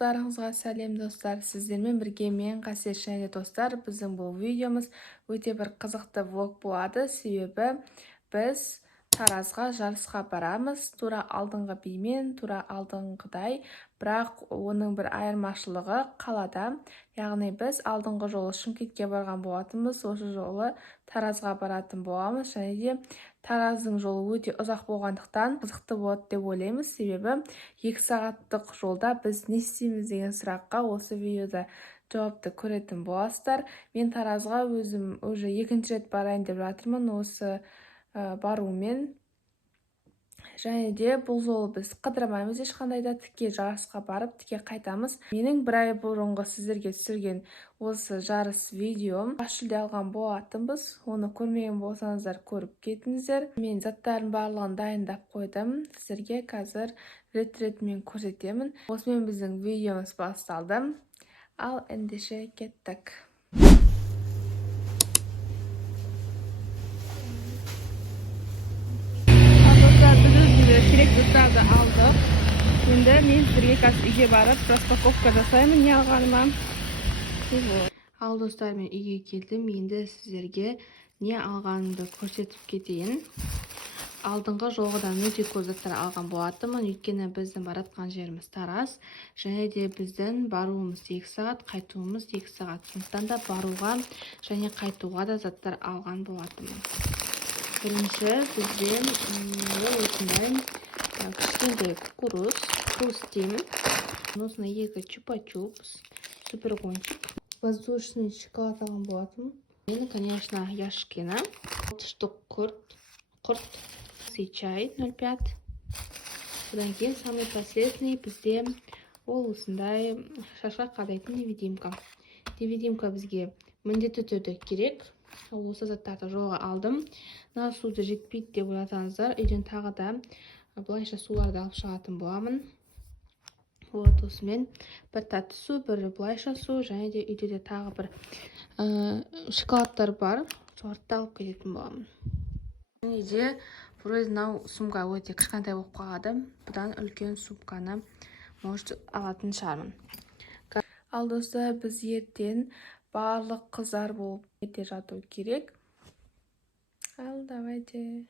Барлықтарыңызға сәлем достар, сіздермен бірге мен Қасиет және достар. Біздің бұл видеомыз өте бір қызықты влог болады, себебі біз Таразға жарысқа барамыз, тура алдыңғы бимен, тура алдыңғыдай, бірақ оның бір айырмашылығы қалада. Яғни біз алдыңғы жолы Шымкентке барған болатынбыз, осы жолы Таразға баратын боламыз, және де Тараздың жолы өте ұзақ болғандықтан қызықты болады деп ойлаймыз, себебі 2 сағаттық жолда біз не істейміз деген сұраққа осы видеода жауапты көретін боласыздар. Мен Таразға өзім уже 2-ші рет барайын деп жатырмын осы барумен. Және де бұл жолы біз қыдырмаймыз, ешқандай да тіке жарысқа барып тіке қайтамыз. Менің бір ай бұрынғы сіздерге түсірген осы жарыс видеом бас жүлде алған болатынбыз. Оны көрмеген болсаңыздар көріп кетіңіздер. Мен заттардың барлығын дайындап қойдым. Сіздерге қазір рет-ретімен көрсетемін. Осымен біздің видеомыз басталды. Ал ендеше кеттік. Керек заттарды алдық. Енді мен сіздерге қазір үйге барып распаковка жасаймын не алғаныма. Ал достар, мен үйге келдім. Енді сіздерге не алғанымды көрсетіп кетейін. Алдыңғы жолғыдан өте көп заттар алған болатынмын, өйткені біздің баратқан жеріміз Тараз, және де біздің баруымыз 2 сағат, қайтуымыз 2 сағат. Сондықтан да баруға және қайтуға да заттар алған болатынмын. Бірінші бізден осындай кішкентай кукуруз деймін. Осындай 2 чупа-чупс, супергончик, воздушный шоколад алған болатынмын. Мен, конечно, Яшкина, 6 штук құрт, чай 0,5. Одан кейін самый последний бізде ол осындай шашқа қадайтын невидимка. Невидимка бізге міндетті түрде керек. Осы заттарды жолға алдым. Мына суды жетпейді деп ойласаңыздар, үйден тағы да былайша суларды алып шығатын боламын. Вот осымен бір татты су, бір былайша су, және де үйде де тағы бір шоколадтар бар. Соларды алып кететін боламын. Және де мынау сумка өте кішкентай болып қалады. Бұдан үлкен сумканы может алатын шығармын. Ал достар, біз ертең барлық қыздар болып ерте жату керек. Ал давайте.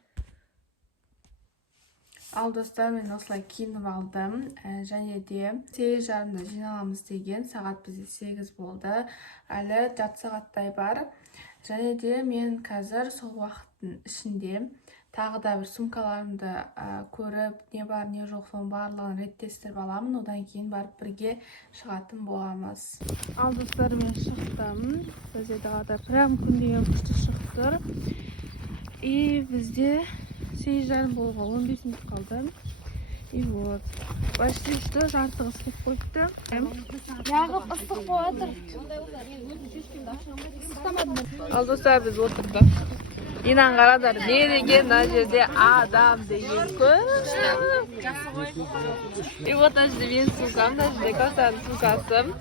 Ал достар, мен осылай киініп алдым. Және де 8:30-да жиналамыз деген, сағат бізде 8 болды. Әлі жарты сағаттай бар. Және де мен қазір сол уақыттың ішінде тағы да бір сумкаларымды көріп, не бар, не жоқ, соның барлығын реттестіріп аламын. Одан кейін барып бірге шығатын боламыз. Ал достар, мен шықтым. Бізде тағы прям күн деген күшті шықтыр. И бізде 8:30 болуға 15 минут қалды. И вот. Почти что жарты ыстық қойыпты. Жағып ыстық болады. Ал достар, біз отырдық. Инан қарадар, не деген мына жерде адам деген көп. И вот мына жерде менің сумкам, мына жерде Касаның сумкасы.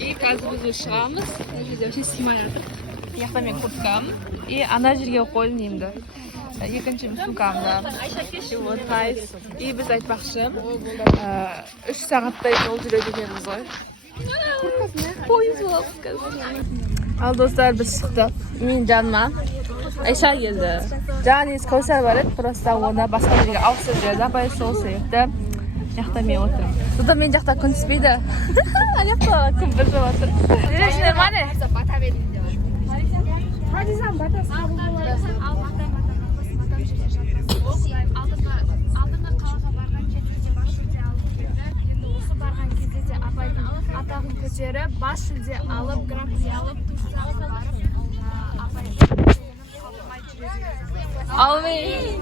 И қазір біз шығамыз. Мына жерде вообще сыймай жатыр. Яқта мен курткам. И ана жерге қойдым енді. Екінші сумкамды. И вот қайс. И біз айтпақшы 3 сағаттай жол жүреді екенбіз ғой. Пойыз боламыз қазір. Ал достар, біз шықтық. Мен жаныма Айша келді. Жаңа Каусар бар еді, просто оны басқа жерге ауыстырып жіберді. Апай сол себепті жақта мен отырмын. Содан мен жақта күн түспейді. Аяқта күн бір жыл отыр. Жүресіңдер мане? Бата берейін деп отыр. Хадизан батасы қабыл болады. Алдыңғы қалаға барған кезде бас жүлде алып келді. Енді осы барған кезде де апайдың атағын көтеріп, бас жүлде алып, гран-при алып, Турцияға барып, апай Алмин.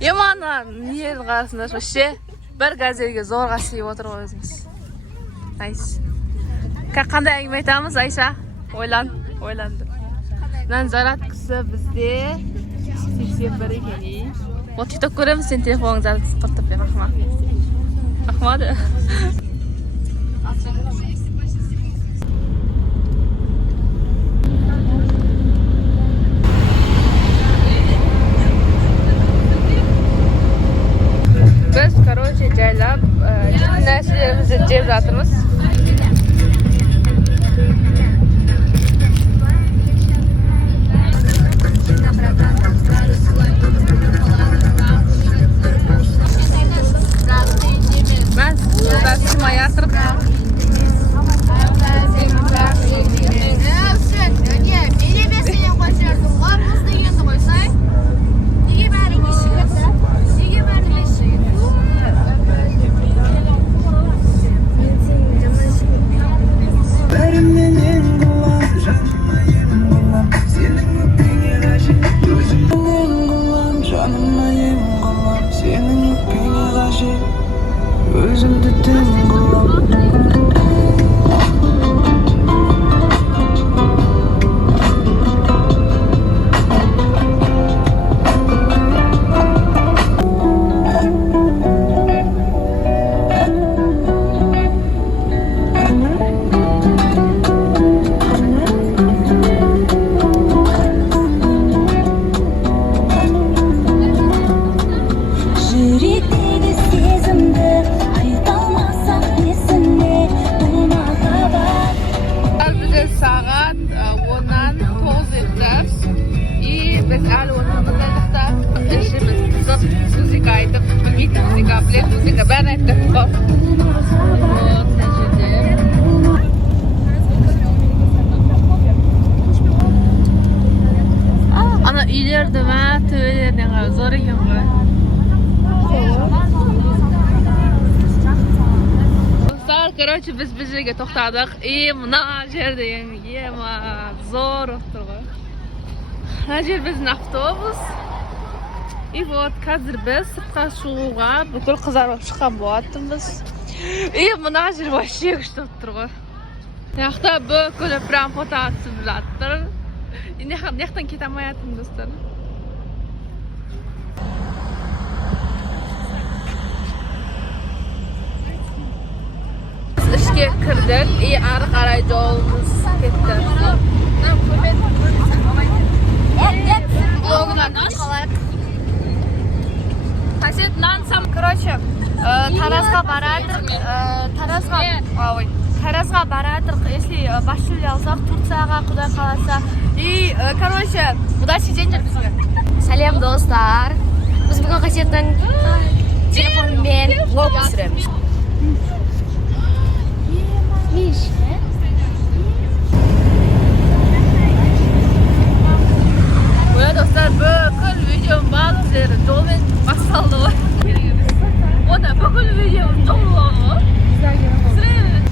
Емана, нелі қарасында вообще бір газельге зорға сүйіп отыр ғой өзіміз. Найс. Қандай әңгіме айтамыз, Айша? Ойланды. Мынан зарядкасы бізде 81 екен. Вот тикток көреміз, сен телефоныңды зарядкасы құртып бер, рахмады. Biz, короче, жайлап biz әлі оны ұмытайдық та. Ішіміз қызық, музыка айтып, білмейтін музыка, білетін музыка бәрін айтып қой. Вот, мына жерде. Ана үйлерді ма, төбелеріне қарап зор екен ғой. Dostlar, короче, biz bir жерге тоқтадық. Мына жерде зор отыр ғой. Мына жер біздің автобус. И вот, қазір біз сыртқа шығуға бүкіл қыздар болып шыққан болатынбыз. Мына жер вообще күшті отыр ғой. Мынақта бүкілі прям фото түсіп жатыр. Мынаяқтан кете алмайатырмын, достар. İşke kırdık, ары қарай жолымыз кетті. Блогынан қалайық. Қасет, нансам. Короче, Таразға барадық. Таразға барадық. Если Башкирия алсақ, Турцияға құдай қаласа. И, короче, удачи деңдер бізге. Сәлем, достар. Біз бүгін Қасеттің телефонымен влог түсіреміз. Böyle dostlar, бүкіл видеом барлық жері жолмен басталды ғой. Ona бүкіл видеом жол ғой.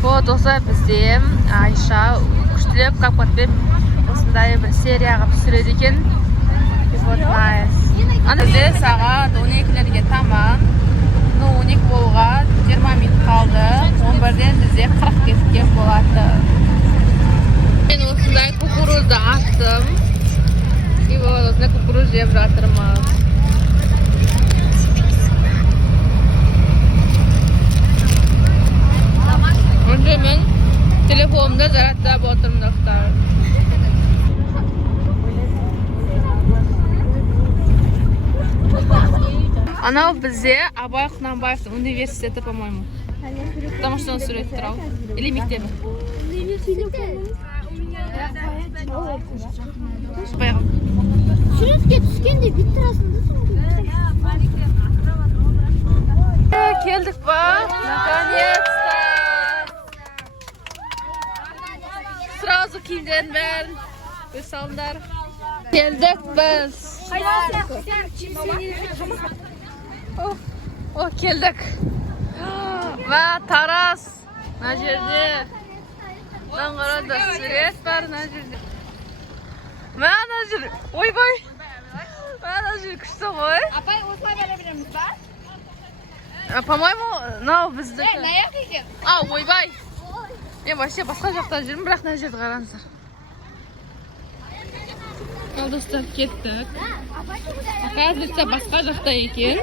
Вот достар, бізде Айша күштілеп капкатпен осындай бір серияға түсіреді екен. Вот nice. Бізде сағат 12-лерге таман. 12 болға 20 минут қалды. 11-ден бізде 40 кеткен болады. Мен осындай кукурузды аттым. И вот осындай кукуруз жеп жатырмыз. Önce мен telefonumda зарядтап отырмын, достар. Анау бізде Абай Құнанбаевтың университеті, по-моему. Потому что он сурет тұрау. Или мектебі. Суретке түскенде бит тұрасың. Келдік ба? Наконец-то! Сразу киімдерін бәрін өз салымдар. Келдік біз. О, келдік. Ва, Тарас. Мына жерде. Даңғарада сурет бар, мына жерде. Мына жер. Ойбай. Мына жер күшті ғой. Апай, осылай бәрі береміз ба? По-моему, мынау бізді. Наяқ екен. Ойбай. Мен вообще басқа жақта жүрмін, бірақ мына жерді қараңыздар. Ал достар, кеттік. Оказывается, басқа жақта екен.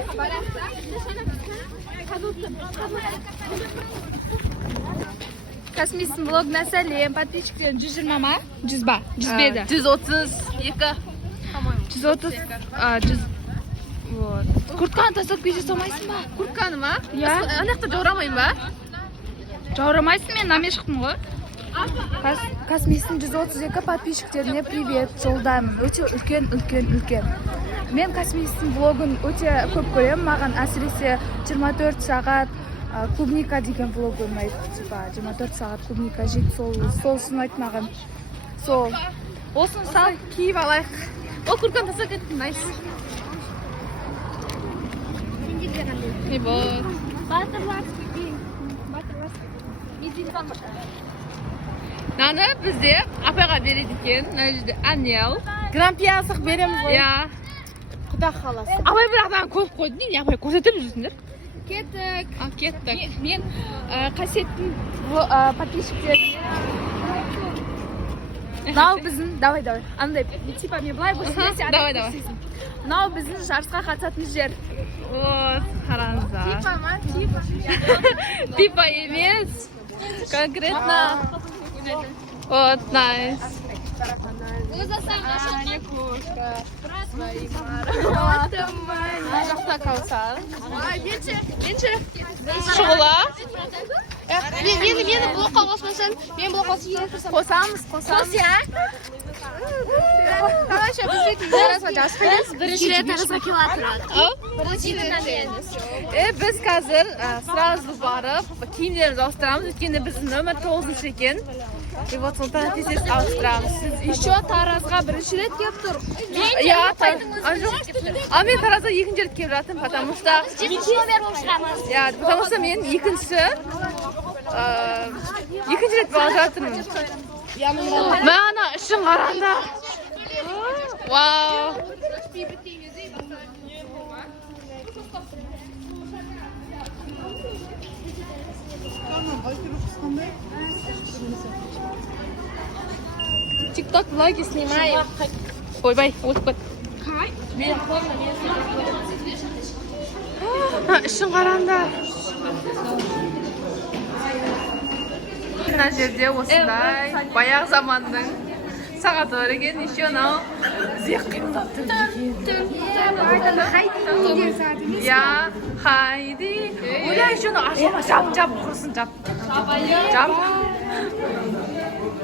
Космистің блогына сәлем, подписчиктен 120 ма? 100 ба? 100 132. 130. Вот. Куртканы тастап кете салмайсың ба? Куртканы ма? Иә. Анақта жаурамайын ба? Жаурамайсың, мен наме шықтым ғой. Космистің 132 подписчиктеріне привет жолдаймын. Өте үлкен. Мен Космистің блогын өте көп көремін. Маған әсіресе 24 сағат клубника деген блог ұнайды. 24 сағат клубника жейді, сол ұнайды маған. Сол. Olsun, sal, kiyip alayıq. O kurkan tasa kettin, nice. Ne bu? Nane bizde apaga veredik Necde Anyel. Grampiya alsақ береміз ғой. Ya. Құда қаласы. Абай bir adam koyup koydu değil mi? Yapay көрсетіп жүрсіңдер. Кеттік. Кеттік. Мен Қасеттің подписчиктеріне. Мынау біздің, давай. Андай, типа мен былай көрсетсе, давай. Мынау біздің жарысқа қатысатын жер. Вот, қараңыздар. Типа ма? Типа емес. Конкретно. Вот, nice. Жақта қалса. Шұғыла. Мені блокқа қосмасын. Мен блокқа қосамыз. Қос, я. Короче, бізде birinchi reyt tarazga biz hozir сразу borib kiyimlarimizni olishtiramiz. O'tkanda biz nomer 9 ekan. И вот sultan tez olishtiramiz. Siz еще tarazga birinchi reyt kelib tur. Ya, men tarazga ikkinchi reyt kelyaptim, потому что Ya, потому что men ikkinchi reyt boryapman. Mana ishim qaranda. Wow. TikTok vlogi снимаем. Ойбай, o'tib ishim qaranda. Mana yerda o'sday bayaq zamonning soatlari ekan, еще now ziyq qilib Ya, haydi. O'ylay shuni ashula jab qursin, jab.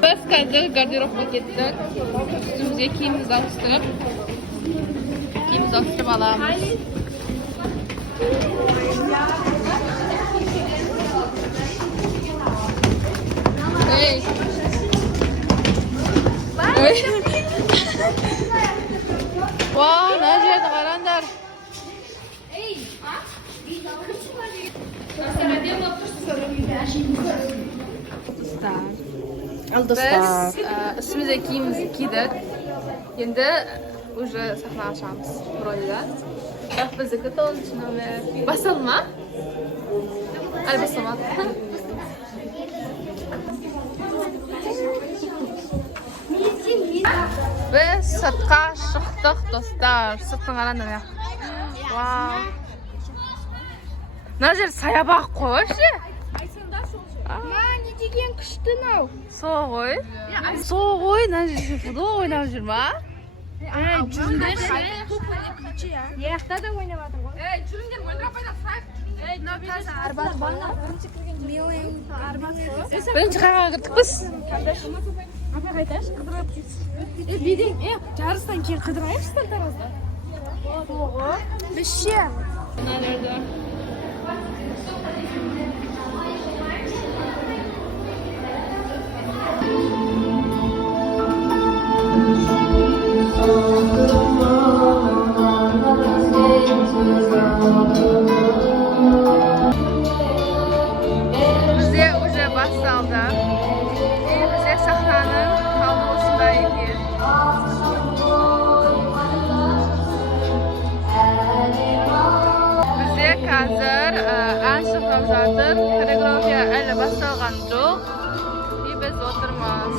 Biz hozir garderobga ketdik. Üstümüzga kiyimimizni alishtirib, olamiz. Hey. Wow, Najiyat qaranglar. Biz üstümüzga kiyimimizni kiydik. Endi уже sahna ochamiz biroylar. Bizniki 9-nomer. Basalma? Ay, basalma. Biz sirtqa chiqdik do'stlar. Sirtni qaranglar. Wow. Nazir sayabaq qo'sh. Ne degan qishdi-nov? So'g'oy. So'g'oy, Nazir futbol o'ynab yurma. Jurindar yaxtada o'ynayapti. Jurindar o'ynab qo'yadi. Nabiyasi arbat bolalar birinchi kirgan. Birinchi qayerga kirdik biz? Apa qaytash? Qidirib ketsin. Biding, jarisidan keyin qidirayapsiz tarazda. To'g'ri. Bishya. Nerede? Bize уже bassaldı. Bize sahranın havlusundaydı. Bize hazır aşık kavzadır. Koreografiya elle bassalgan жоқ. Biz oturmaz.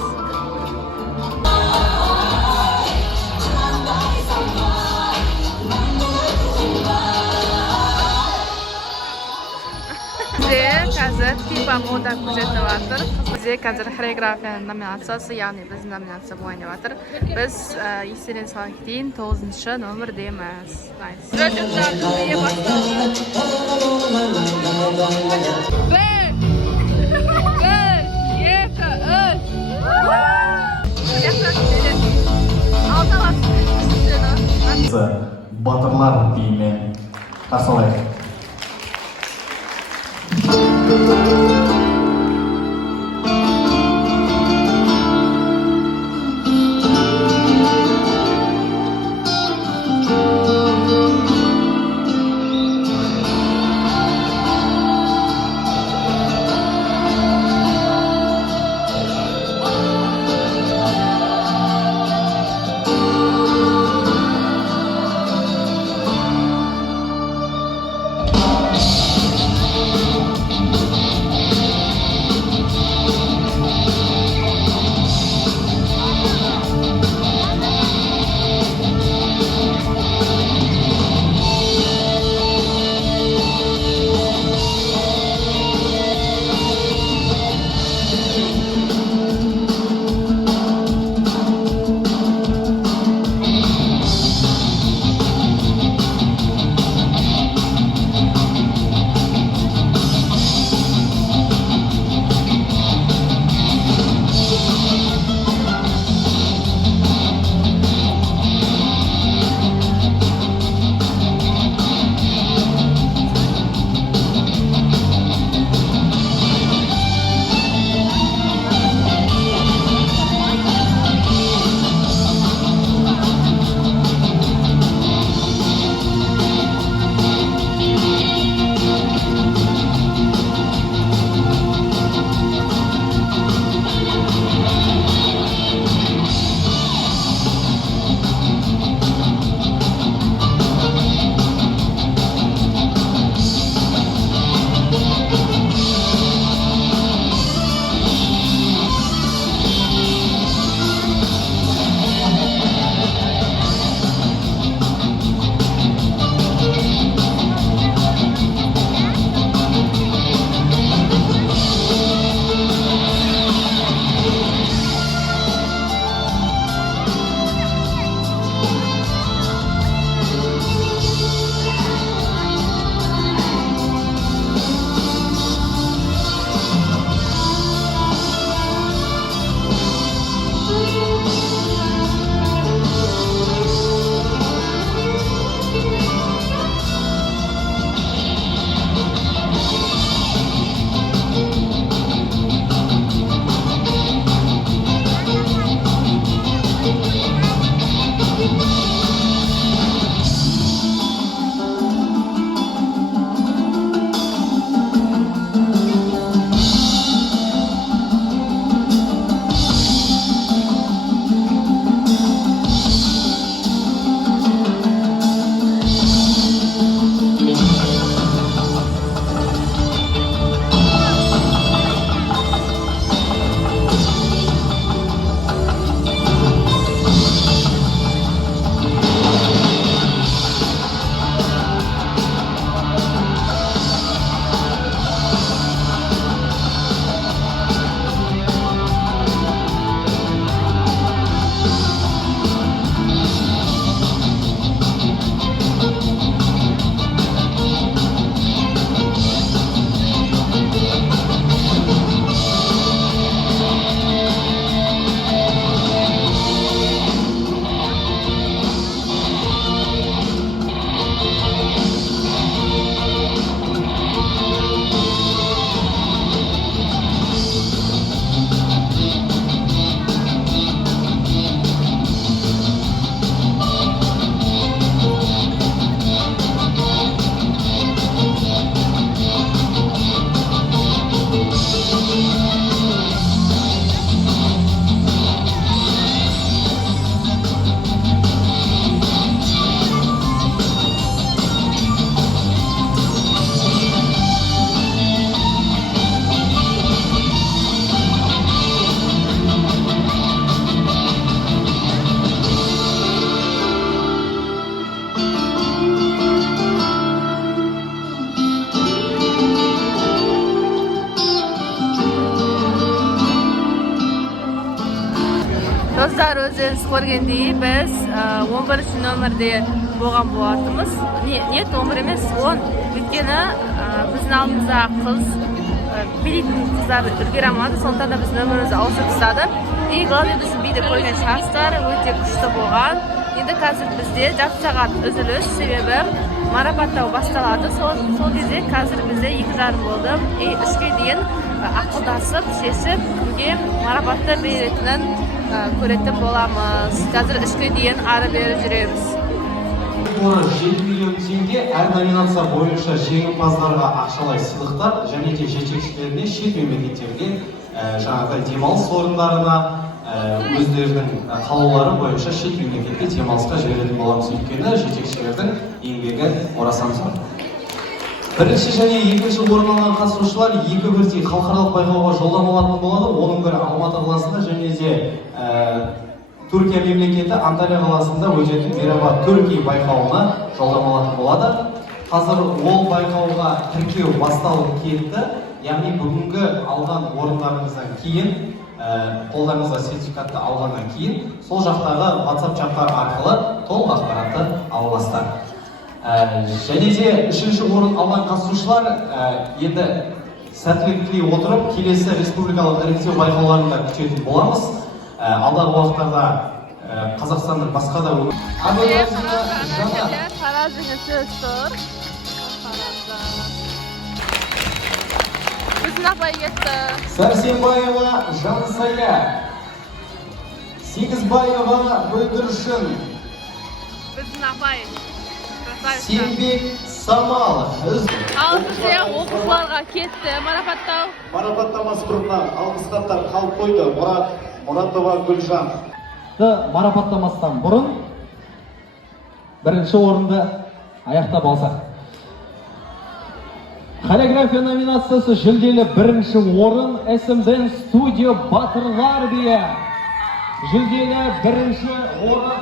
Hozir tipa moda ko'rsatayaptir. Bizga hozir xoreografiya nominatsiyasi, ya'ni biz nominatsiya o'ynayaptir. Biz Yeselen Salahidin 9-nomerdamiz. Nice. Jurajotlar deya boshladi. Батырлар деймен Қасалай. Dostlar, o'zingiz ko'rgandek biz 11 nomerda bo'lgan bo'larmiz. Niyat 11 emas, 10. O'tkani bizning oldimizda qiz biletni qizlar ulgurmadi, so'ngda biz nomerimizni olib tashladi. Eng global biz bitta qo'ygan shaxslar o'ta kuchli bo'lgan. Endi hozir bizda yarım soat uzilish sababi marapatlar boshlanadi. So'ng kezda hozir bizda 2:30 bo'ldi. Ishga deyin aqldasib, sesib, kimga marapatda biletdan ko'rib bo'lamiz. Hozir ishga deyin ara berib yuramiz. 7 million tenge әр номинация бойынша жеңімпаздарға ақшалай сыйлықтар және де жетекшілеріне шет мемлекеттерге жаңағыдай демалыс орындарына өздерінің қалаулары бойынша шет мемлекетке демалысқа жіберетін боламыз. Өйткені жетекшілердің еңбегі орасан зор. Бірінші және екінші орын алған қатысушылар екі бірдей халықаралық байқауға жолдама алатын болады. Оның бірі Алматы қаласында және де Түркия мемлекеті Анталия қаласында өтетін Мераба Түркия байқауына жолдама алатын болады. Қазір ол байқауға тіркеу басталып кетті. Яғни бүгінгі алған орындарыңыздан кейін, қолдарыңызға сертификатты алғаннан кейін, сол жақтағы WhatsApp чаттар арқылы толық ақпаратты аласыздар. Және де үшінші орын алған қатысушылар енді сәттілік тілей отырып, келесі республикалық іріктеу байқауларында күтетін боламыз. Алдағы уақыттарда Қазақстанның басқа да Сәрсенбаева Жансая, Сегізбаева Бүлдіршін, Сенбек Самал. Ал бізде оқушыларға кетті марапаттау. Марапаттамасы бұрыннан алғыс хаттар қалып қойды. Мұратова Гүлжан. Марапаттамастан бұрын бірінші орынды аяқтап алсақ. Хореография номинациясы жүлделі бірінші орын SMDN Studio Батырлар биі. Жүлделі бірінші орын.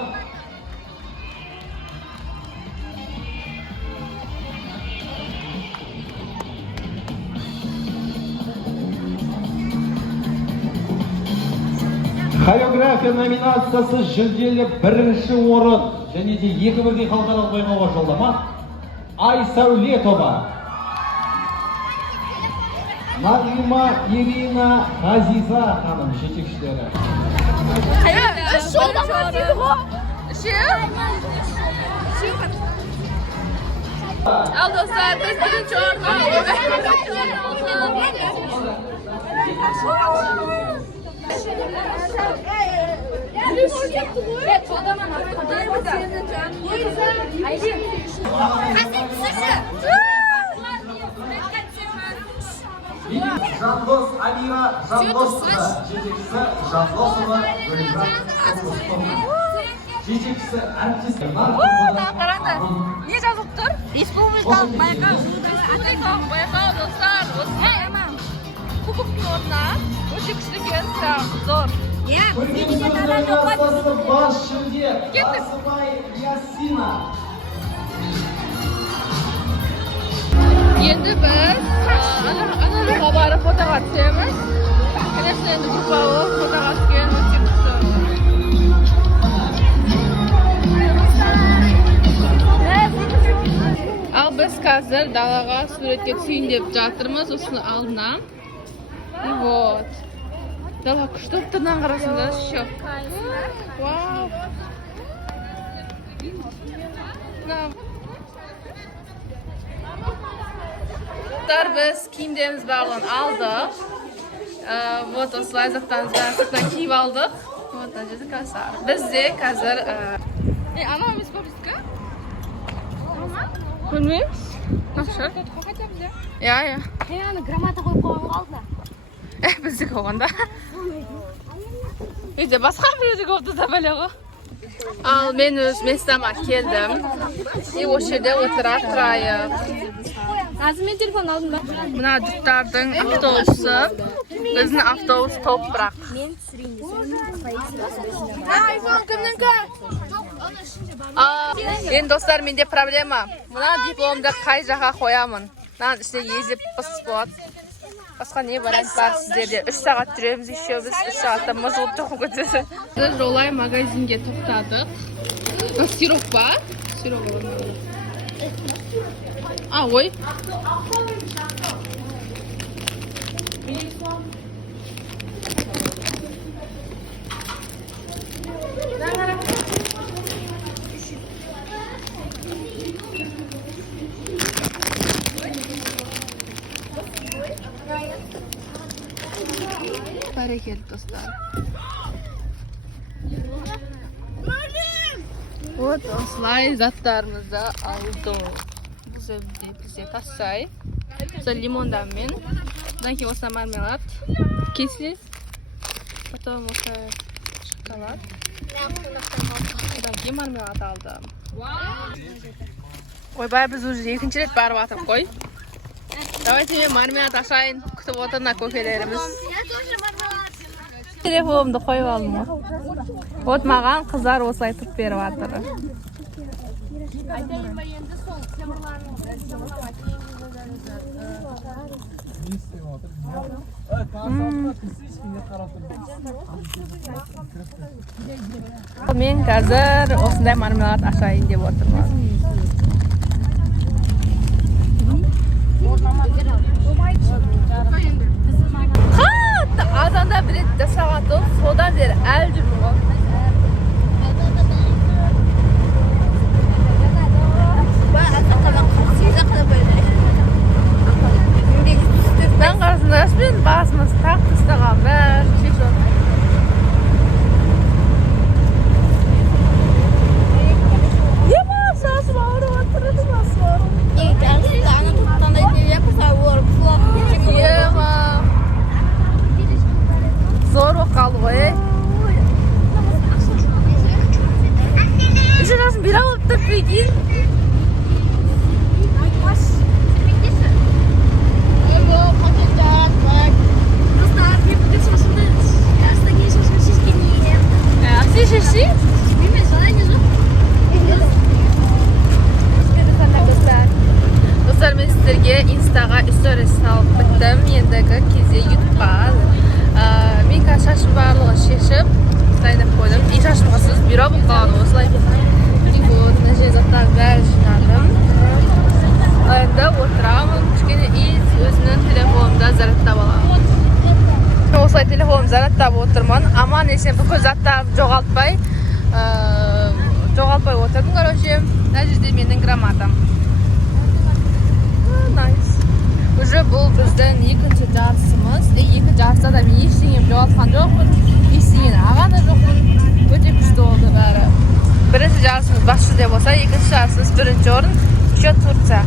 Хореография номинациясы жүлделі бірінші орын және де екі бірдей халықаралық байқауға жолдама Айсәуле тобы. Нағима Ирина Ғазиза ханым жетекшілері. Үш жолдама дейді ғой. Ал достар, біз бірінші орын алдық. Жандос Амира Жандосова, жетекшісі Жандосова Гүлжан. Жетекшісі әріптестер. Не жазылып тұр? Республикалық байқау. Республикалық байқау достар. Осындай кубоктың орнына өте күшті екен. Зор. Бас жүлде Асыбай Ясина. Енді біз аналарға барып фотоға түсеміз. Конечно, енді группалы фотоға түскен өте күшті. Ал біз қазір далаға суретке түсейін деп жатырмыз, осыны алдына. И вот. Дала күшті ұрттырдан қарасында шоқ. Вау. Biz kiyimlerimiz bağlan aldık. Вот осылай заттарымызды сыртынан киіп алдық. Вот мына жерде касар. Бізде қазір анау емес па біздікі? Білмейміз. Нашар. Иә. Аны граммата қойып қойған қалды. Біздікі оғанда. Үйде басқа біреуді көпті да бәлеғі. Ал мен өз местама келдім. И осы жерде отырайық. Қазір мен телефон алдым ба? Мына жұттардың автобусы. Біздің автобус топ бірақ. Мен түсірейін десем. Айфон кімдікі? Енді достар, менде проблема. Мына дипломды қай жаққа қоямын? Мына ішіне езіп пыс болады. Басқа не вариант бар сіздерде? 3 сағат жүреміз еще біз 3 сағатта мызғылып тоқып кетеді. Біз жолай магазинге тоқтадық. Сироп бар? Сироп бар. Ой. Бәрекелді достар. Вот осылай заттарымызды алдық. Бізде тассай. Осы лимондармен. Одан кейін осы мармелад. Кислый. Потом осы шоколад. Одан кейін мармелад алдым. Ойбай, біз уже екінші рет барып атырып қой. Давайте мен мармелад ашайын. Күтіп отырна көкелеріміз. Телефонымды қойып алдым. Вот маған қыздар осылай тұрып беріп атыр. Мен қазір осындай мармелад ашайын деп отырмын. Қатты азанда бір рет жасаған топ, содан бері әлі жүрмін ғой. Ben qarşısında yaşayın, basımız taq tыстаған bər, çeşon. Yema, şaşım ağrı batırıdı nasıl var? Gerçekten ana tuttan da yapırsa vurup kulak. Yema. Zor vakalı koy. Еще раз bir alıp da prikil. Şişi? Dostlar, men sizlarga Instaga stories salib bitdim. Endigi кезде YouTube'ga men shashib barlig'i shishib saylab qo'ydim. Shashibsiz biro bo'lib qoladi o'slar. Вот, najozatlar bari jinadim. Endi o'tiraman, kichkina o'zimning telefonimda zaryadlab olaman. O'say telefonim zaryadlab o'tirman. Aman esim bu ko'zatlarni jo'g'altmay o'tirdim. Короче, najozda mening grammatam. Nice. Уже бұл біздің екінші жарысымыз. Екі жарыста да мен ештеңем жоғалтқан жоқпын. Ештеңені алған да жоқпын. Өте күшті oldu бәрі. Бірінші жарысымыз басшы болса, екінші жарысымыз бірінші орын, счет Турция.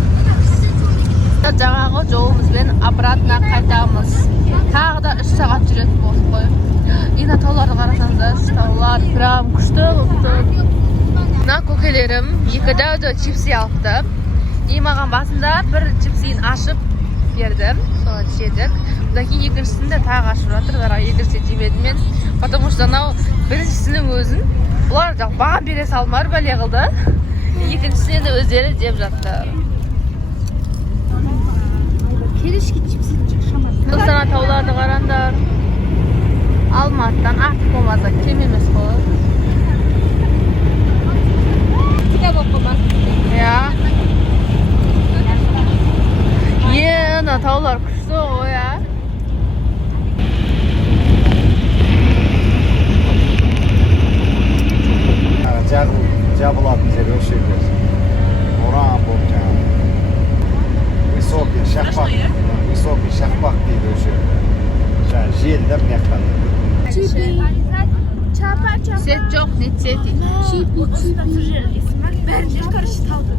Жаңағы жолымызбен обратно қайтамыз. Тағы да 3 сағат жүретін болдық қой. Ина тауларды қарасаңыздар, таулар прям күшті. Мына көкелерім екі дәуді чипси алыпты. И маған басында бір чипсиін ашып бердім, соны жедік. Одан кейін екіншісін де тағы ашып жатыр, бірақ екіншісін жемедім мен. Потому что анау біріншісінің өзін бұлар баға бере салмар бәле қылды. Екіншісіне де өздері жеп жатты. Келешке чипсini шашамады. Достана тауларды қараңдар. Алматыдан артық болмаса кем емес қой. Тіге болып қоймас. Иә. Ена таулар күшті ғой, ә. Жабылатын жер осы жерде. Орам болып жаңағы. Высокий шақпақ дейді осы жерде. Жаңағы желдер мияқтан. Сет жоқ, не сети. Бәрінде, короче, талды.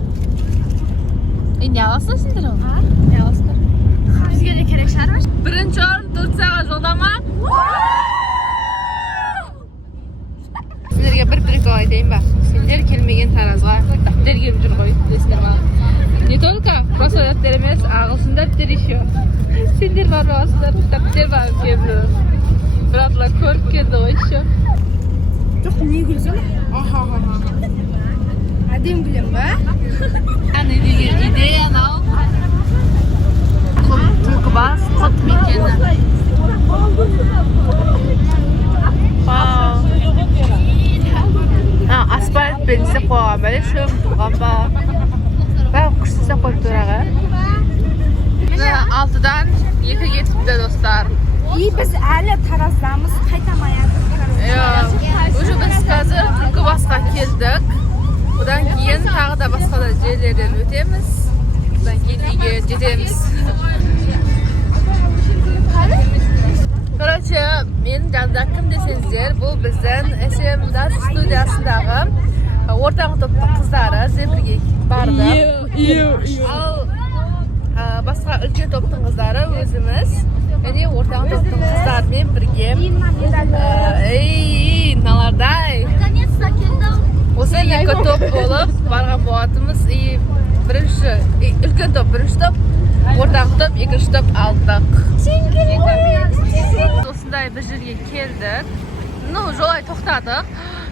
Не аласың сендер ол? Не аласыңдар? Бізге де керек шығармаш? Бірінші орын Турцияға жолдама. Сендерге бір прикол айтайын ба? Сендер келмеген таразға дәптер келіп жүр ғой, білесіңдер ма? Не только просто дәптер емес, ағылшын дәптер еще. Сендер бармағансыңдар, дәптер барып келді. Біратылар көріп келді ғой еще. Жоқ, не күлсің? Әдем білем ба? Әне деген идея анау. Түлкібас құт мекені. Асфальтпен істеп қойған бәле, шөм тұрған ба. Бәрі күшті істеп қойып тұраға. 6-дан 2 кетіпті достар. И біз әлі тараздамыз, қайтамаядық. Уже біз қазір Түлкібасқа келдік. Одан кейін тағы да басқа да жерлерден өтеміз. Одан кейін үйге жетеміз. Короче, мен жанында кім десеңіздер, бұл біздің SM Dance студиясындағы ортаңғы топтың қыздары бірге барды. Ал басқа үлкен топтың қыздары өзіміз. Және ортаңғы топтың қыздарымен бірге. Ей, налардай. Осы екі топ болып барған болатымыз. Үлкен топ бірінші топ, ортаңғы топ екінші топ алдық. Осындай бір жерге келдік. Жолай тоқтадық.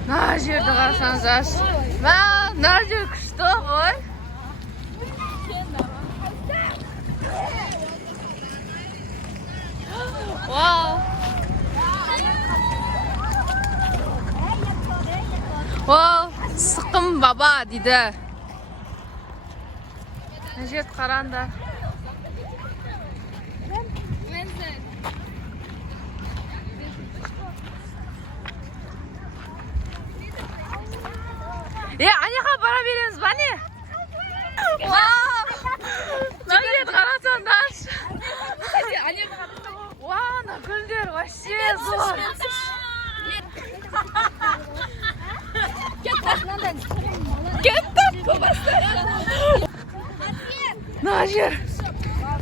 Мына жерді қарасаңыздар. Мына жер күшті ғой. Вау! Вау! Сықым баба дейді. Мына жерді қараңдар. Аняға бара береміз ба не? Вау! Мына жерді қарасаңдар. Вау, на гүлдер вообще зор. Кеттік. Мына жер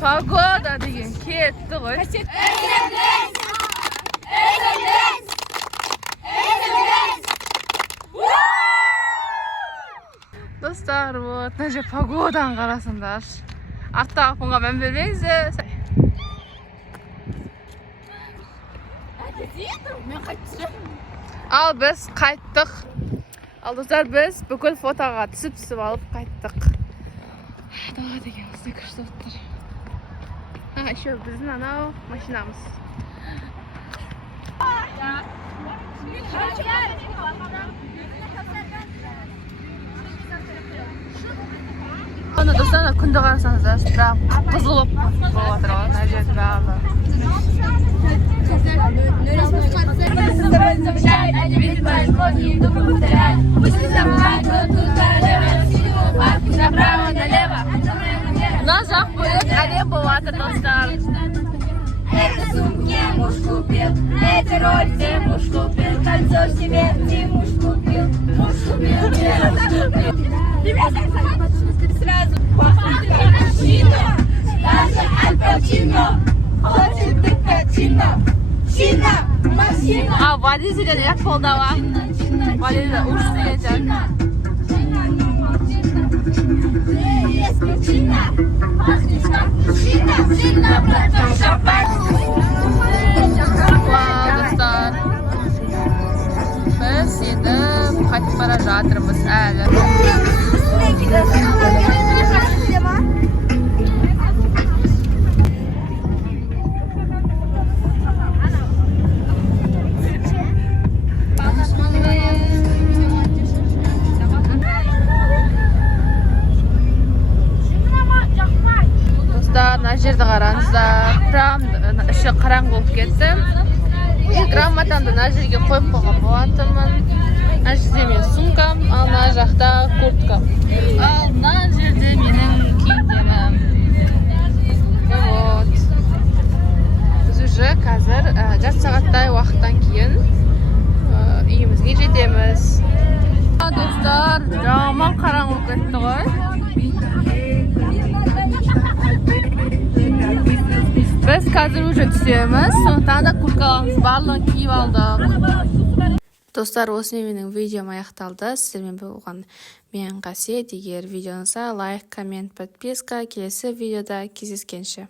погода деген кетті ғой. Достар, мына жер погоданы қарасаңдар. Арттағы фонға мән бермеңіздер. Ал біз қайттық. Ал достар, біз бүкіл фотоға түсіп алып қайттық. Дала деген бізде күшті оттыр. Еще біздің анау машинамыз. Достар, күнді қарасаңыздар, қызыл болып жатыр ғой, мына жерді барлығы. Мына жақ бөлек әлем болып жатыр, достар. Эти сумки муж купил, эти ролики муж купил. кольцо себе Тимуш купил, муж купил, сразу пахнет капучино, даже аль пачино хочет быть качино. Чина, машина. А водитель як қолдава? Водитель ушты етер. Чина, пахнет капучино, сильно против шампань. Вау, достар. Біз енді қайтып бара жатырмыз әлі. Достар, мына жерді қараңыздар. Прям іші қараңғы болып кетті. Грамотамды мына жерге қойып қойған болатынмын. Мына жерде менің сумкам, ал мына жақта курткам. Ал мына жерде менің киімдерім. Вот. Біз уже қазір жарты сағаттай уақыттан кейін үйімізге жетеміз. Достар, жаман қараңғы болып кетті ғой. Biz қазір уже түсеміз, сондықтан да курткаларымыз барлығын киіп алдық. Достар, осымен менің видеом аяқталды. Сіздермен болған мен Қасиет. Егер видеоңызға лайк, коммент, подписка. Келесі видеода кездескенше.